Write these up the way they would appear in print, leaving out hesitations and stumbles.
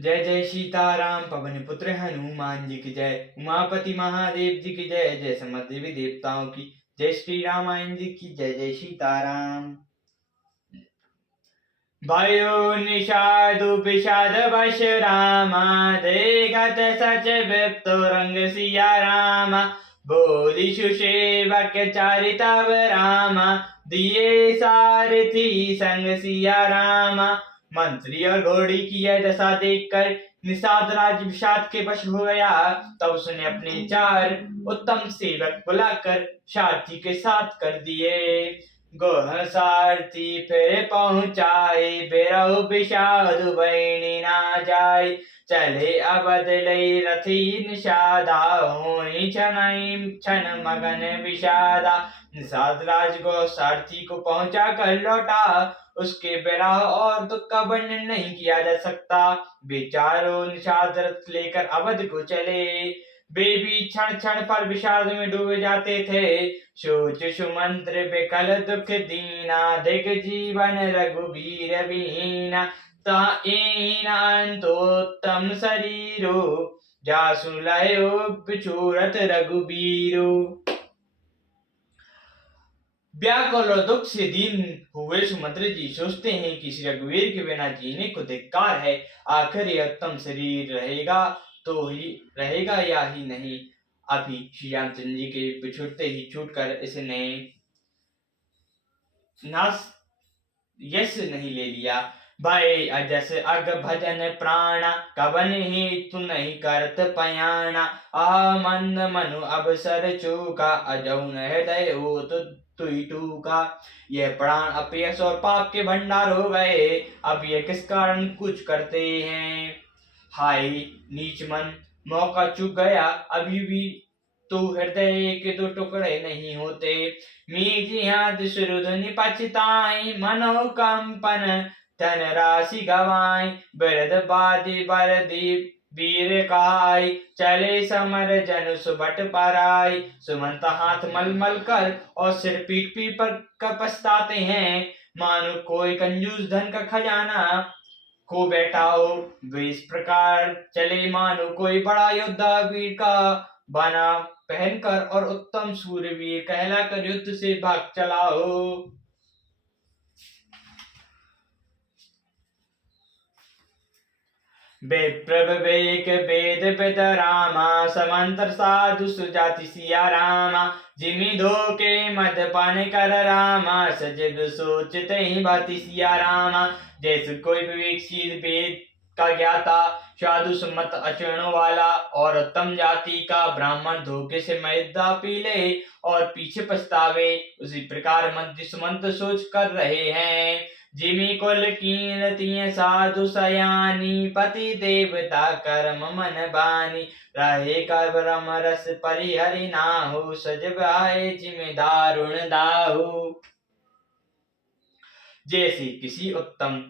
जय जय सीताराम पवन पुत्र हनुमान जी की जय। उमापति महादेव जी की जय। जय समस्त देवी देवताओं की जय। श्री रामायण जी की जय। जय सीताराम। भयो निषादु विषाद वश रामा, देखत सच विप्तो रंग सिया रामा। बोली सुसेवक चारितव रामा, दिए सारथी संग सिया रामा। मंत्री और घोड़ी की यह दशा देखकर निषाद राज विषाद के वश हो गया। तब उसने अपने 4 उत्तम सेवक बुलाकर सारथी के साथ कर दिए। गोह सारथी फिर पहुँचाए, बिरहु विषाद बैणी ना जाए। चले अवध लई रथी निषादा, होई क्षण मगन विषादा। निषाद राज गो सारथी को पहुंचा कर लौटा, उसके विरह और दुख का वर्णन नहीं किया जा सकता। बेचारों निषाद रथ लेकर अवध को चले। वे भी क्षण क्षण पर विषाद में डूबे जाते थे। सोच सुमंत्र विकल दुख दीना, दिग जीवन रघुबीर बीना। तानतोत्तम शरीरो, जासु लयो बिछोरत रघुबीरो। व्याकुल और दुख से दीन हुए सुमंत्र जी सोचते हैं कि श्री रघुवीर के बिना जीने को धिक्कार है। आखिर यह उत्तम शरीर रहेगा तो ही रहेगा या ही नहीं। अभी श्री रामचंद्र जी के बिछुड़ते ही छूटकर इसने नाश यश नहीं ले लिया। भाई अजस अग भजन प्राणा, कवन ही तु नहीं करत पयाना। मंद मनु अवसर चूका, अजौन हृदय हो तुई टूका। यह प्राण अपयश और पाप के भंडार हो गए। अब ये किस कारण कुछ करते हैं। हाय नीच मन, मौका चूक गया। अभी भी तो हृदय के 2 टुकड़े नहीं होते। मीठी हाथ सुरुधनि पछताई, मनो कंपन धन राशि गवाई। बिरद बादी बरदी वीर कहाई, चले समर जन सुबट पराई। सुमंत हाथ मलमल कर और सिर पीट पीट पर पछताते हैं, मानो कोई कंजूस धन का खजाना खो बैठा हो। वे इस प्रकार चले मानो कोई बड़ा योद्धा वीर का बना पहनकर और उत्तम सूरवीर कहलाकर युद्ध से भाग चला हो। विप्र विवेक वेद पित रामा, समंतर साधु सुजाति सिया रामा। जिमि धोखे मदपान कर रामा, सजग सोचते ही भांति सिया रामा। जैसे कोई विवेकशील वेद का ज्ञाता, साधु सम्मत आचरणों वाला और उत्तम जाति का ब्राह्मण धोखे से मैदा पी ले और पीछे पछतावे, उसी प्रकार मंत्री सुमंत सोच कर रहे हैं। जिमि कुल कीन तिय साधु सयानी, पति देवता कर्म मन बानी। रहे कर ब्रह्म रस परिहरि नाहु, सजब आए जिमि दारुण दाहु। जैसे किसी उत्तम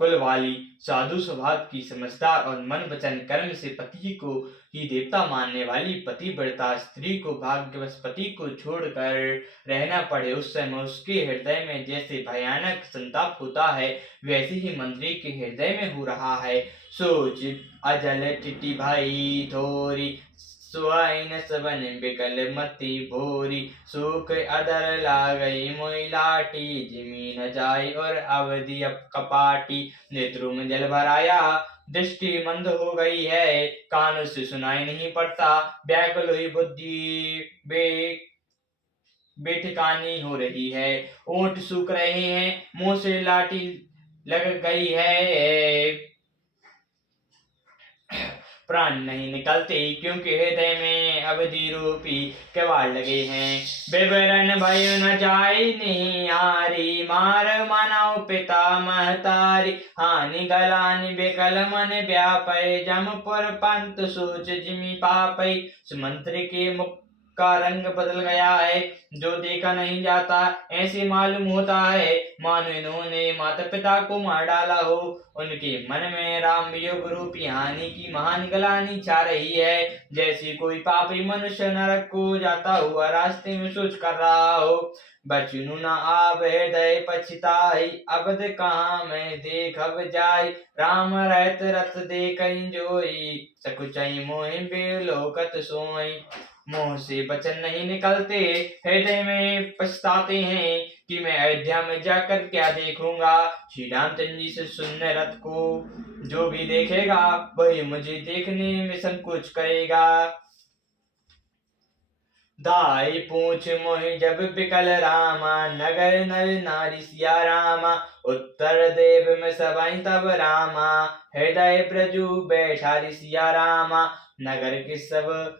कुल वाली साधु स्वभाव की समझदार और मन वचन कर्म से पति को ही देवता मानने वाली पतिव्रता स्त्री को भाग्यवश पति को छोड़कर रहना पड़े, उस समय उसके हृदय में जैसे भयानक संताप होता है, वैसे ही मंत्री के हृदय में हो रहा है। सोच अजल टिटी भाई थोरी, सुहाइन सबन बिकल मति भोरी। सुख अदर लागई मोई लाटी, जिमी न जाई और अवधि अब कपाटी। नेत्रों में जल भर आया, दृष्टि मंद हो गई है, कानों से सुनाई नहीं पड़ता। व्याकुल हुई बुद्धि बेठिकानी हो रही है। ओंठ सूख रहे हैं, मुंह से लाठी लग गई है। प्राण नहीं निकलते क्योंकि हृदय में अवधि रूपी कवाड़ लगे हैं। विवरण भयो न जाय निहारी, मार मनाओ पिता महतारी। हानि गलानि बिकल मन व्यापय, जमपुर पंत सोच जिमि पापै। सुमंत्र के मुख का रंग बदल गया है, जो देखा नहीं जाता। ऐसे मालूम होता है मानो इन्होंने माता पिता को मार डाला हो। उनके मन में राम वियोग रूपी हानि की महान गलानी छा रही है, जैसे कोई पापी मनुष्य नरक को जाता हुआ रास्ते में सोच कर रहा हो। बचनु न आब हृदय पछताई, अबद कहाँ मैं देखब जाय। राम रहत रथ देखई जोई, सकुचई मोहि बेलोकत सोई। मुंह से वचन नहीं निकलते, हृदय में पछताते हैं कि मैं अयोध्या में जाकर क्या देखूंगा। श्री रामचंद्र जी से सुनने रथ को जो भी देखेगा वही मुझे देखने में संकोच करेगा। दाई पूछ मोहि जब बिकल रामा, नगर नर नारी सिया रामा। उत्तर देव में सबाई तब रामा, हृदय ब्रजु बैठा सिया रामा। नगर के सब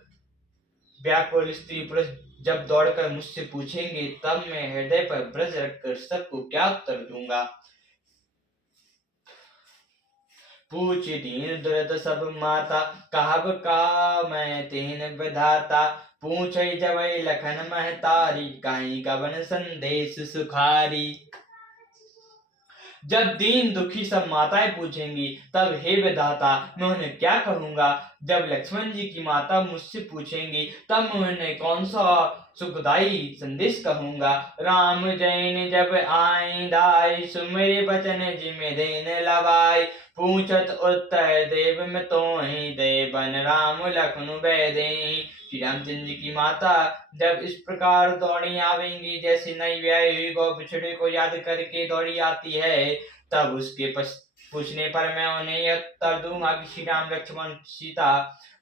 व्याकुल स्त्री पुरुष जब दौड़कर मुझसे पूछेंगे, तब मैं हृदय पर ब्रज रखकर सबको क्या उत्तर दूंगा। पूछ दीन दुरद सब माता, कहब का मैं तेन विधाता। पूछ जब लखन महतारी, काई कवन संदेश सुखारी। जब दीन दुखी सब माताएं पूछेंगी, तब हे विधाता मैं उन्हें क्या कहूंगा। जब लक्ष्मण जी की माता मुझसे पूछेंगी, तब मैं उन्हें कौन सा सुखदाई संदेश कहूंगा। राम जैन जब आई दाई, सुमेरे बचन जिमि देन लवाई। पूछत उत्तर देव में तो ही, देवन राम लखन भय देहि। श्री रामचंद्र जी की माता जब इस प्रकार दौड़ी आवेंगी, जैसे नई ब्याही हुई गौ बिछड़े को याद करके दौड़ी आती है, तब उसके पूछने पर मैं उन्हें यह उत्तर दूंगा कि श्री राम लक्ष्मण सीता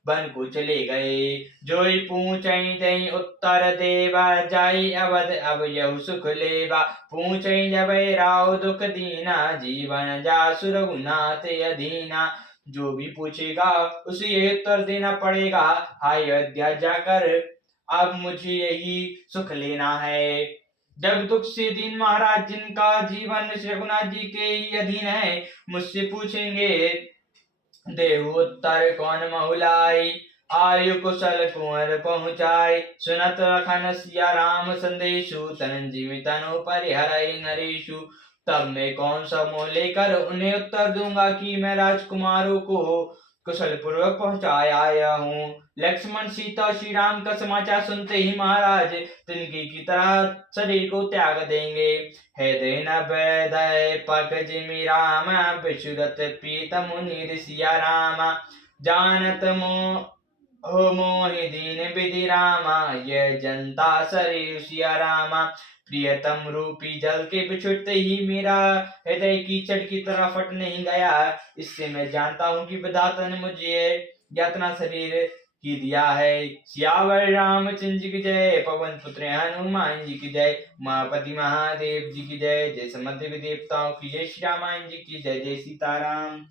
वन को चले गए। जोई पूछई तई उत्तर देवा, जाई अवध अब यहु सुख लेवा। पूछई जब राव दुख दीना, जीवन जासु रघुनाथ अधीना। जो भी पूछेगा उसे यही उत्तर देना पड़ेगा, हाय अयोध्या जाकर अब मुझे यही सुख लेना है। जब दुख से दीन महाराज जिनका जीवन श्री रघुनाथ जी के ही अधीन है, मुझसे पूछेंगे, देव उत्तर कौन महुलाई। आयु कुशल कुंवर पहुँचाई, सुनत लखन सिया राम संदेशु। तन जीवित तनु परिहरई नरेशु। तब मैं कौन सा मोह लेकर उन्हें उत्तर दूंगा कि मैं राजकुमारों को कुशल पूर्वक पहुंचाया आया हूँ। लक्ष्मण सीता श्री राम का समाचार सुनते ही महाराज तिनके की तरह शरीर को त्याग देंगे। हृदय न बैदय पक जिमि राम, विशुरत पीत मुनि ऋषिया राम। जानत हो मोहि दीन विधि रामा, यह जनता शरीर सिया रामा। प्रियतम रूपी जल के बिछुड़ते ही मेरा हृदय कीचड़ की तरह फट नहीं गया। इससे मैं जानता हूँ कि विधाता ने मुझे यातना शरीर की दिया है। सियावर रामचंद्र जी की जय, पवन पुत्र हनुमान जी की जय, उमापति महादेव जी की जय, जय समस्त देवताओं की जय, श्री रामायण जी की जय। जय सीताराम।